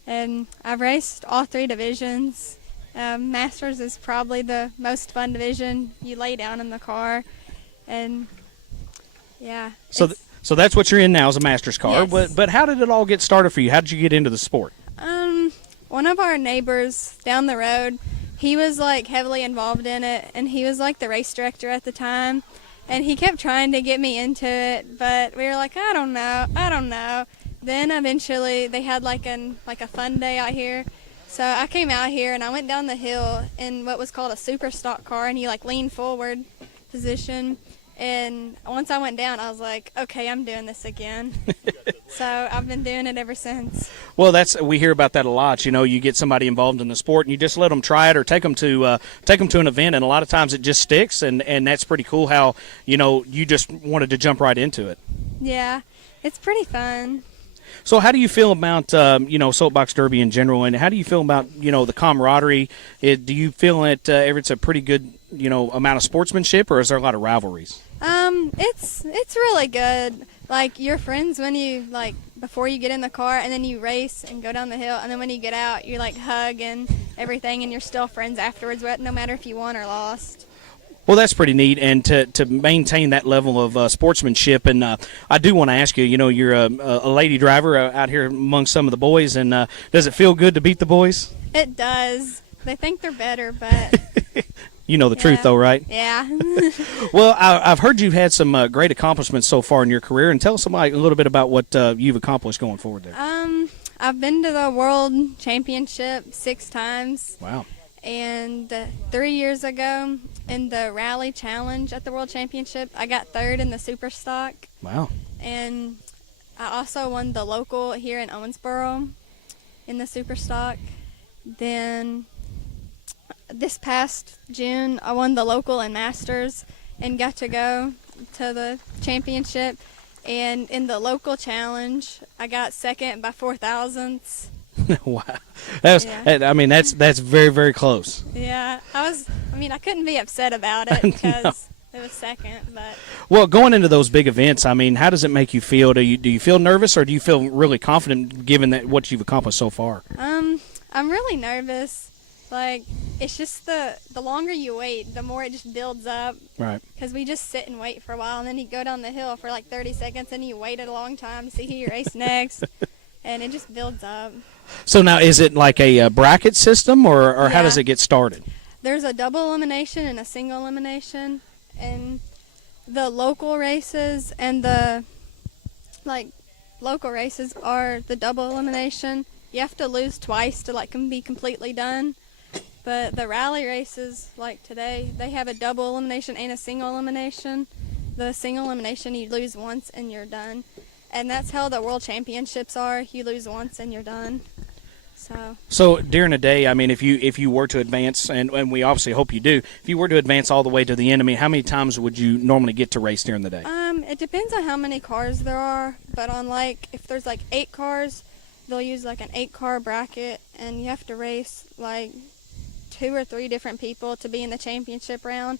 And I've raced all 3 divisions. Masters is probably the most fun division. You lay down in the car. And, yeah. So that's what you're in now, is a Masters car. Yes. But how did it all get started for you? How did you get into the sport? One of our neighbors down the road, he was like heavily involved in it, and he was like the race director at the time, and he kept trying to get me into it, but we were like, I don't know. Then eventually they had like a fun day out here, so I came out here and I went down the hill in what was called a super stock car, and you like lean forward position. And once I went down, I was like, okay, I'm doing this again. So I've been doing it ever since. Well, we hear about that a lot. You get somebody involved in the sport, and you just let them try it or take them to an event, and a lot of times it just sticks, and that's pretty cool how, you just wanted to jump right into it. Yeah, it's pretty fun. So how do you feel about, Soapbox Derby in general, and how do you feel about, the camaraderie? Do you feel that it's a pretty good, amount of sportsmanship, or is there a lot of rivalries? It's really good. Like, you're friends when you, before you get in the car, and then you race and go down the hill, and then when you get out, you're, hug and everything, and you're still friends afterwards, no matter if you won or lost. Well, that's pretty neat, and to maintain that level of sportsmanship. And I do want to ask you, you're a lady driver out here among some of the boys, and does it feel good to beat the boys? It does. They think they're better, but... You know the truth, though, right? Yeah. Well, I've heard you've had some great accomplishments so far in your career, and tell us a little bit about what you've accomplished going forward there. I've been to the World Championship 6 times. Wow. And 3 years ago, in the Rally Challenge at the World Championship, I got 3rd in the Super Stock. Wow. And I also won the local here in Owensboro in the Super Stock. Then this past June, I won the local and Masters and got to go to the championship. And in the local challenge, I got 2nd by 4 thousandths. Wow. I mean, that's very, very close. Yeah, I couldn't be upset about it because it was 2nd. But Well, going into those big events, I mean, how does it make you feel? Do you feel nervous, or do you feel really confident given that what you've accomplished so far? I'm really nervous. Like, it's just the longer you wait, the more it just builds up. Right. Because we just sit and wait for a while, and then you go down the hill for like 30 seconds, and you wait a long time to see who you race next, and it just builds up. So now, is it like a bracket system, or how Yeah. does it get started? There's a double elimination and a single elimination, and the local races and the local races are the double elimination. You have to lose twice to be completely done. But the rally races, like today, they have a double elimination and a single elimination. The single elimination, you lose once and you're done. And that's how the World Championships are. You lose once and you're done. So during a day, I mean, if you were to advance, and we obviously hope you do, if you were to advance all the way to the end, I mean, how many times would you normally get to race during the day? It depends on how many cars there are. But on if there's 8 cars, they'll use an 8-car bracket, and you have to race 2 or 3 different people to be in the championship round.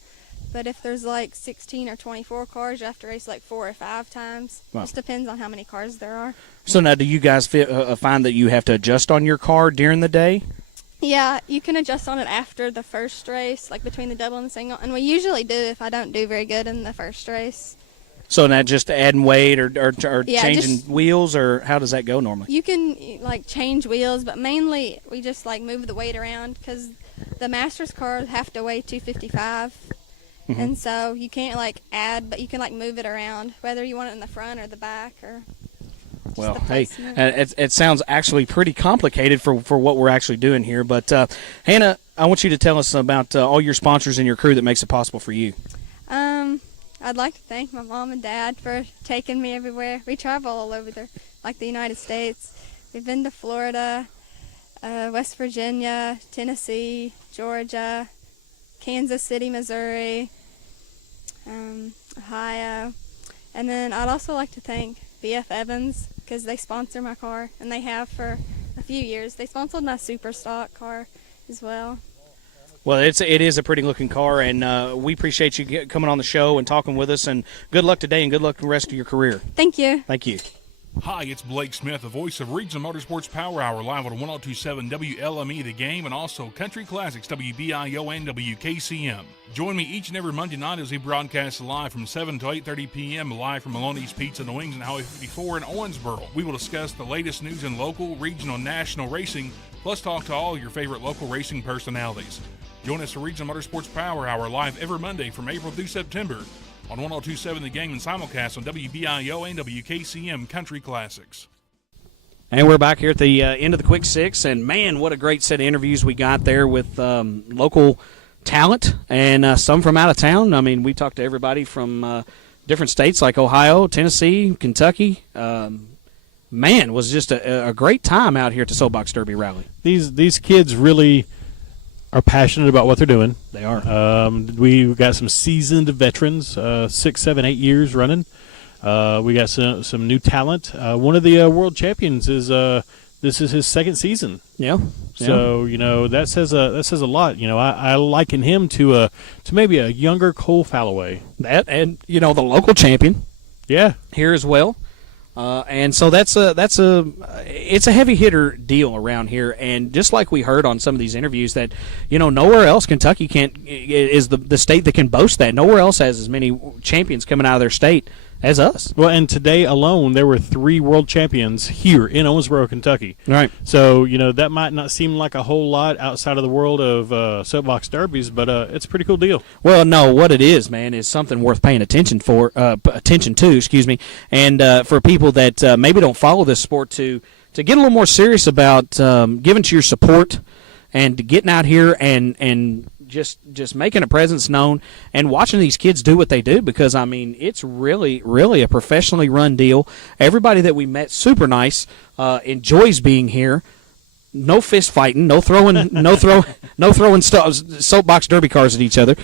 But if there's 16 or 24 cars, you have to race 4 or 5 times. Wow. Just depends on how many cars there are. So now, do you guys find that you have to adjust on your car during the day? Yeah, you can adjust on it after the first race, between the double and the single. And we usually do if I don't do very good in the first race. So now just adding weight or Yeah, changing just- wheels, or how does that go normally? You can change wheels, but mainly we just move the weight around because the Masters cars have to weigh 255. Mhm. And so you can't add, but you can move it around, whether you want it in the front or the back or. Well, the hey, placement. it sounds actually pretty complicated for what we're actually doing here. But Hannah, I want you to tell us about all your sponsors and your crew that makes it possible for you. I'd like to thank my mom and dad for taking me everywhere. We travel all over the United States. We've been to Florida, West Virginia, Tennessee, Georgia, Kansas City, Missouri, Ohio. And then I'd also like to thank BF Evans because they sponsor my car, and they have for a few years. They sponsored my Super Stock car as well. Well, it is a pretty looking car, and we appreciate you coming on the show and talking with us. And good luck today, and good luck the rest of your career. Thank you. Thank you. Hi, it's Blake Smith, the voice of Regional Motorsports Power Hour, live on 102.7 WLME The Game, and also Country Classics WBIO and WKCM. Join me each and every Monday night as we broadcast live from 7 to 8:30 p.m. live from Maloney's Pizza and Wings on Highway 54 in Owensboro. We will discuss the latest news in local, regional, and national racing, plus talk to all your favorite local racing personalities. Join us for Regional Motorsports Power Hour live every Monday from April through September on 102.7 The Game and simulcast on WBIO and WKCM Country Classics. And we're back here at the end of the Quick Six, and man, what a great set of interviews we got there with local talent and some from out of town. I mean, we talked to everybody from different states like Ohio, Tennessee, Kentucky. Man, was just a great time out here at the Soapbox Derby Rally. These kids really are passionate about what they're doing. They are. We've got some seasoned veterans, 6, 7, 8 years running. We got some new talent. One of the world champions is this is his second season. Yeah. So that says a lot. I liken him to maybe a younger Cole Falloway. That and the local champion. Yeah. Here as well. And so it's a heavy hitter deal around here, and just like we heard on some of these interviews that nowhere else Kentucky is the state that can boast that. Nowhere else has as many champions coming out of their state as us. Well, and today alone there were 3 world champions here in Owensboro, Kentucky. Right. So that might not seem like a whole lot outside of the world of soapbox derbies, but it's a pretty cool deal. Well, no, what it is, man, is something worth paying attention to. And for people that maybe don't follow this sport to to get a little more serious about giving to your support and getting out here and just making a presence known and watching these kids do what they do, because I mean it's really a professionally run deal. Everybody that we met, super nice, enjoys being here. No fist fighting, no throwing soapbox derby cars at each other.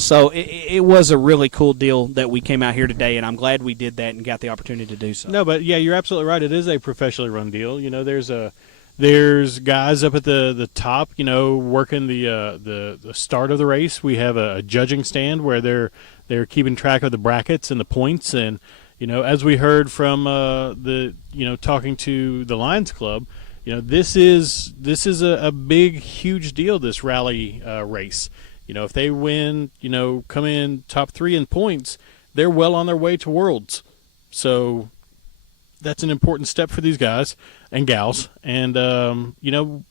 So it was a really cool deal that we came out here today, and I'm glad we did that and got the opportunity to do so. No, but yeah, you're absolutely right. It is a professionally run deal. There's guys up at the top, working the start of the race. We have a judging stand where they're keeping track of the brackets and the points, and as we heard from talking to the Lions Club, this is a big, huge deal, this rally race. If they win, come in top 3 in points, they're well on their way to Worlds. So that's an important step for these guys and gals. And,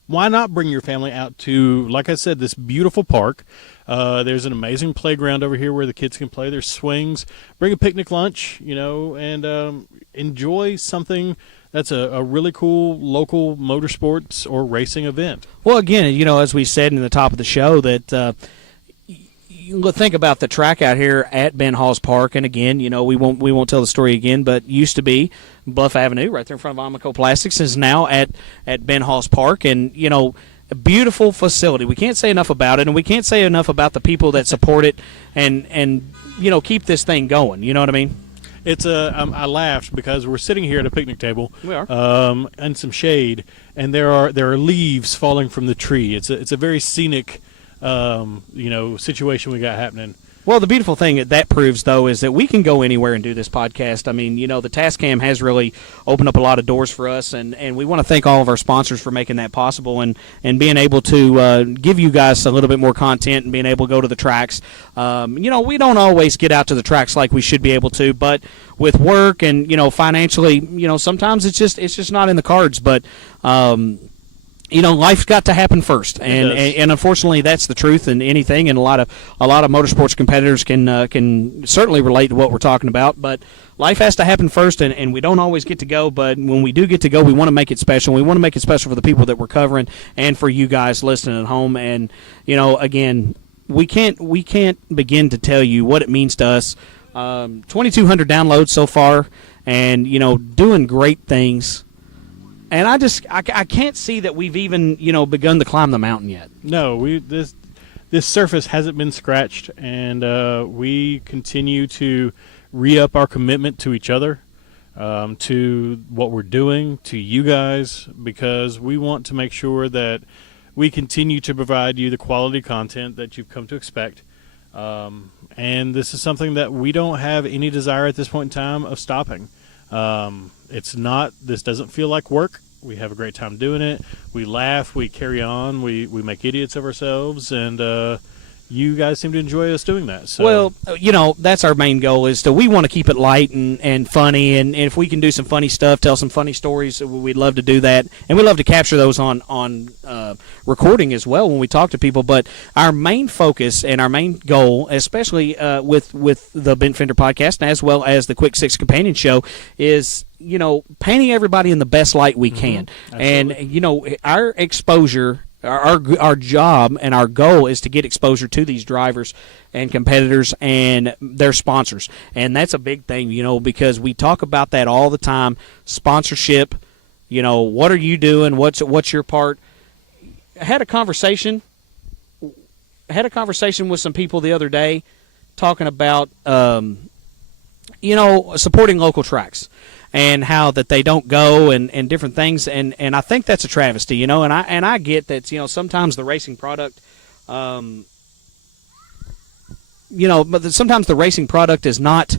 why not bring your family out to, like I said, this beautiful park? There's an amazing playground over here where the kids can play. There's swings. Bring a picnic lunch, and enjoy something that's a really cool local motorsports or racing event. Well, again, as we said in the top of the show, that you think about the track out here at Ben Hawes Park, and again, we won't tell the story again, but used to be Bluff Avenue, right there in front of Amico Plastics, is now at Ben Hawes Park, and a beautiful facility. We can't say enough about it, and we can't say enough about the people that support it and keep this thing going. You know what I mean? It's I laughed because we're sitting here at a picnic table. We are. And some shade, and there are leaves falling from the tree. It's a very scenic, situation we got happening. Well, the beautiful thing that proves, though, is that we can go anywhere and do this podcast. I mean, the Tascam has really opened up a lot of doors for us, and we want to thank all of our sponsors for making that possible and being able to give you guys a little bit more content and being able to go to the tracks. We don't always get out to the tracks like we should be able to, but with work and, financially, sometimes it's just not in the cards, but life's got to happen first, and unfortunately, that's the truth in anything. And a lot of motorsports competitors can certainly relate to what we're talking about. But life has to happen first, and we don't always get to go. But when we do get to go, we want to make it special. We want to make it special for the people that we're covering, and for you guys listening at home. And again, we can't begin to tell you what it means to us. 2,200 downloads so far, and doing great things. And I can't see that we've even begun to climb the mountain yet. No, this surface hasn't been scratched, and we continue to re-up our commitment to each other, to what we're doing, to you guys, because we want to make sure that we continue to provide you the quality content that you've come to expect. And this is something that we don't have any desire at this point in time of stopping. This doesn't feel like work. We have a great time doing it. We laugh, we carry on, we make idiots of ourselves, and you guys seem to enjoy us doing that. So. Well, that's our main goal, is we want to keep it light and funny, and if we can do some funny stuff, tell some funny stories, we'd love to do that, and we love to capture those on recording as well when we talk to people. But our main focus and our main goal, especially with the Ben Fender podcast, as well as the Quick Six Companion Show, is painting everybody in the best light we can. Absolutely. And our exposure, our job and our goal is to get exposure to these drivers and competitors and their sponsors, and that's a big thing, because we talk about that all the time. Sponsorship, what are you doing? What's your part? I had a conversation with some people the other day talking about supporting local tracks and how that they don't go and different things, and I think that's a travesty, and I get that, sometimes the racing product, but sometimes the racing product is not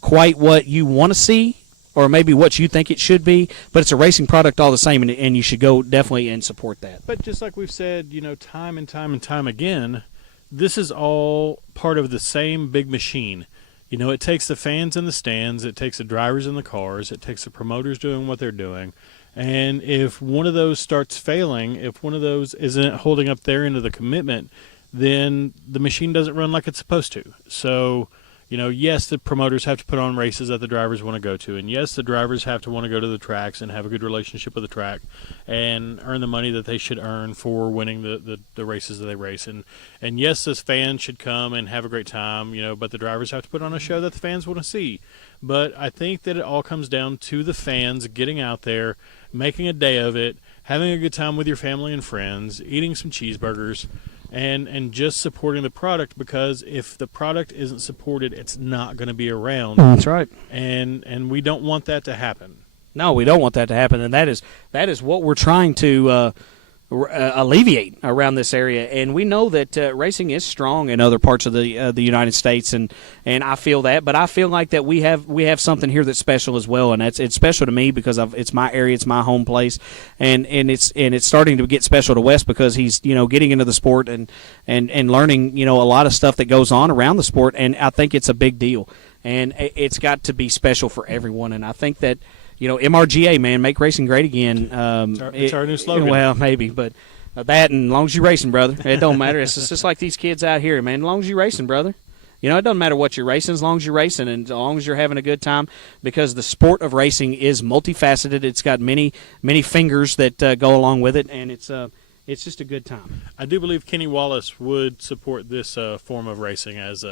quite what you want to see, or maybe what you think it should be, but it's a racing product all the same, and you should go definitely and support that. But just like we've said, time and time again, this is all part of the same big machine. It takes the fans in the stands, it takes the drivers in the cars, it takes the promoters doing what they're doing. And if one of those starts failing, if one of those isn't holding up their end of the commitment, then the machine doesn't run like it's supposed to. So, yes, the promoters have to put on races that the drivers want to go to, and yes, the drivers have to want to go to the tracks and have a good relationship with the track and earn the money that they should earn for winning the races that they race. And yes, this fans should come and have a great time, but the drivers have to put on a show that the fans want to see. But I think that it all comes down to the fans getting out there, making a day of it, having a good time with your family and friends, eating some cheeseburgers, and just supporting the product, because if the product isn't supported, it's not going to be around. That's right. And we don't want that to happen. No, we don't want that to happen, and that is what we're trying to alleviate around this area. And we know that racing is strong in other parts of the United States, and I feel that. But I feel like that we have something here that's special as well, and it's special to me because it's my area, it's my home place, and it's starting to get special to Wes because he's getting into the sport and learning a lot of stuff that goes on around the sport, and I think it's a big deal, and it's got to be special for everyone. And I think that MRGA, man, make racing great again. It's our new slogan. Well, maybe, but that, and as long as you're racing, brother, it don't matter. It's just like these kids out here, man. As long as you're racing, brother, it doesn't matter what you're racing, as long as you're racing and as long as you're having a good time, because the sport of racing is multifaceted. It's got many fingers that go along with it, and it's just a good time. I do believe Kenny Wallace would support this form of racing as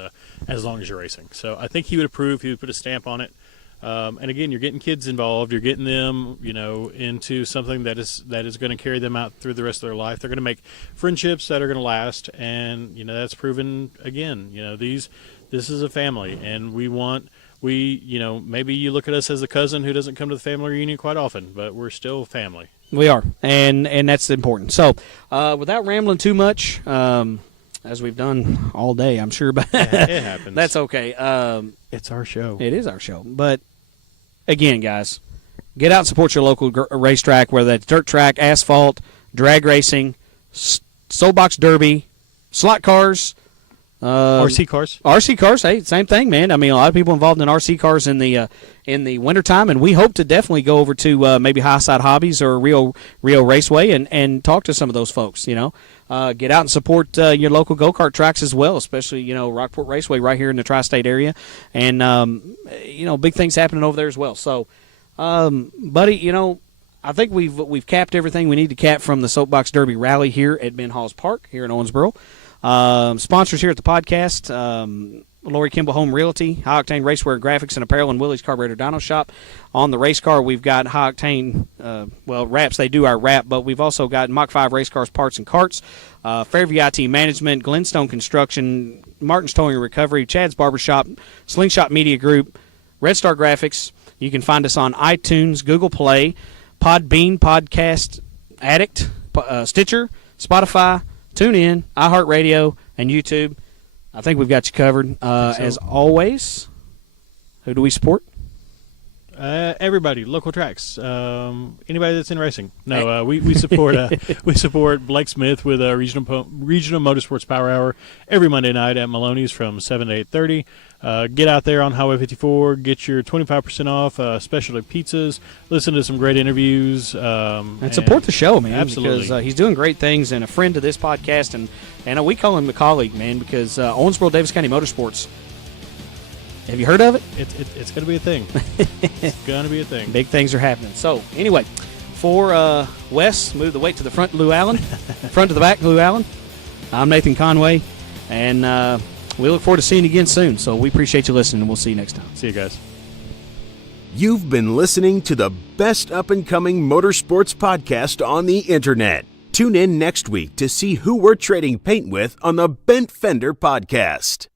long as you're racing. So I think he would approve. He would put a stamp on it. And again, you're getting kids involved. You're getting them, into something that is going to carry them out through the rest of their life. They're going to make friendships that are going to last, and that's proven again. This is a family, and maybe you look at us as a cousin who doesn't come to the family reunion quite often, but we're still family. We are, and that's important. So, without rambling too much, as we've done all day, I'm sure, but it happens. That's okay. It's our show. It is our show, but again, guys, get out and support your local racetrack, whether that's dirt track, asphalt, drag racing, soapbox derby, slot cars, RC cars. RC cars, hey, same thing, man. I mean, a lot of people involved in RC cars in the wintertime, and we hope to definitely go over to maybe Highside Hobbies or Rio Raceway and talk to some of those folks, Get out and support your local go-kart tracks as well, especially, Rockport Raceway right here in the tri-state area. And, big things happening over there as well. So, buddy, I think we've capped everything we need to cap from the Soapbox Derby Rally here at Ben Hawes Park here in Owensboro. Sponsors here at the podcast, Lori Kimball Home Realty, High Octane Racewear Graphics and Apparel, and Willie's Carburetor Dyno Shop. On the race car, we've got High Octane, wraps. They do our wrap, but we've also got Mach 5 Race Cars Parts and Carts, Fairview IT Management, Glenstone Construction, Martin's Towing and Recovery, Chad's Barbershop, Slingshot Media Group, Red Star Graphics. You can find us on iTunes, Google Play, Podbean, Podcast Addict, Stitcher, Spotify, TuneIn, iHeartRadio, and YouTube. I think we've got you covered. As always, who do we support? Everybody, local tracks. Anybody that's in racing. No, we support Blake Smith with a regional motorsports power hour every Monday night at Maloney's from 7 to 8:30. Get out there on Highway 54. Get your 25% off specialty pizzas. Listen to some great interviews. And support the show, man. Absolutely. Because he's doing great things and a friend to this podcast. And we call him a colleague, man, because Owensboro Davis County Motorsports. Have you heard of it? It's going to be a thing. It's going to be a thing. Big things are happening. So, anyway, for Wes, move the weight to the front, Lou Allen. Front to the back, Lou Allen. I'm Nathan Conway. And we look forward to seeing you again soon. So, we appreciate you listening, and we'll see you next time. See you guys. You've been listening to the best up-and-coming motorsports podcast on the internet. Tune in next week to see who we're trading paint with on the Bent Fender Podcast.